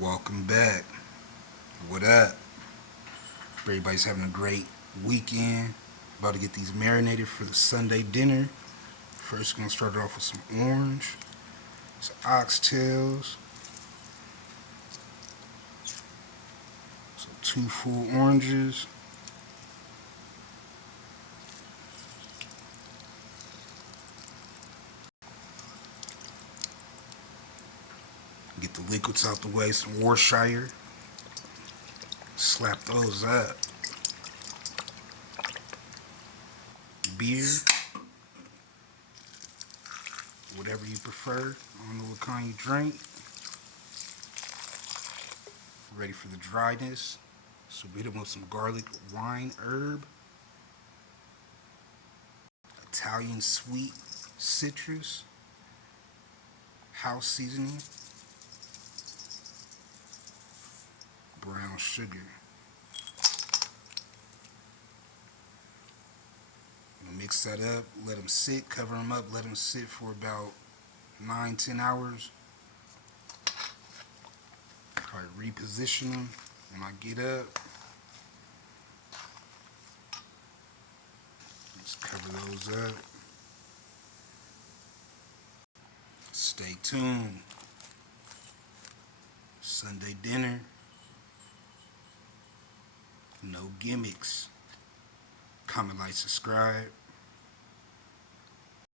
Welcome back. What up? Everybody's having a great weekend. About to get these marinated for the Sunday dinner. First, gonna start it off with some orange, some oxtails, so 2 full oranges. Get the liquids out the way, some Worcestershire. Slap those up. Beer, whatever you prefer. I don't know what kind you drink. Ready for the dryness. So hit them with some garlic, wine, herb, Italian sweet citrus, house seasoning, brown sugar. Mix that up, let them sit, cover them up, let them sit for about 9-10 hours. Probably reposition them when I get up. Just cover those up. Stay tuned. Sunday dinner. No gimmicks. Comment, like, subscribe.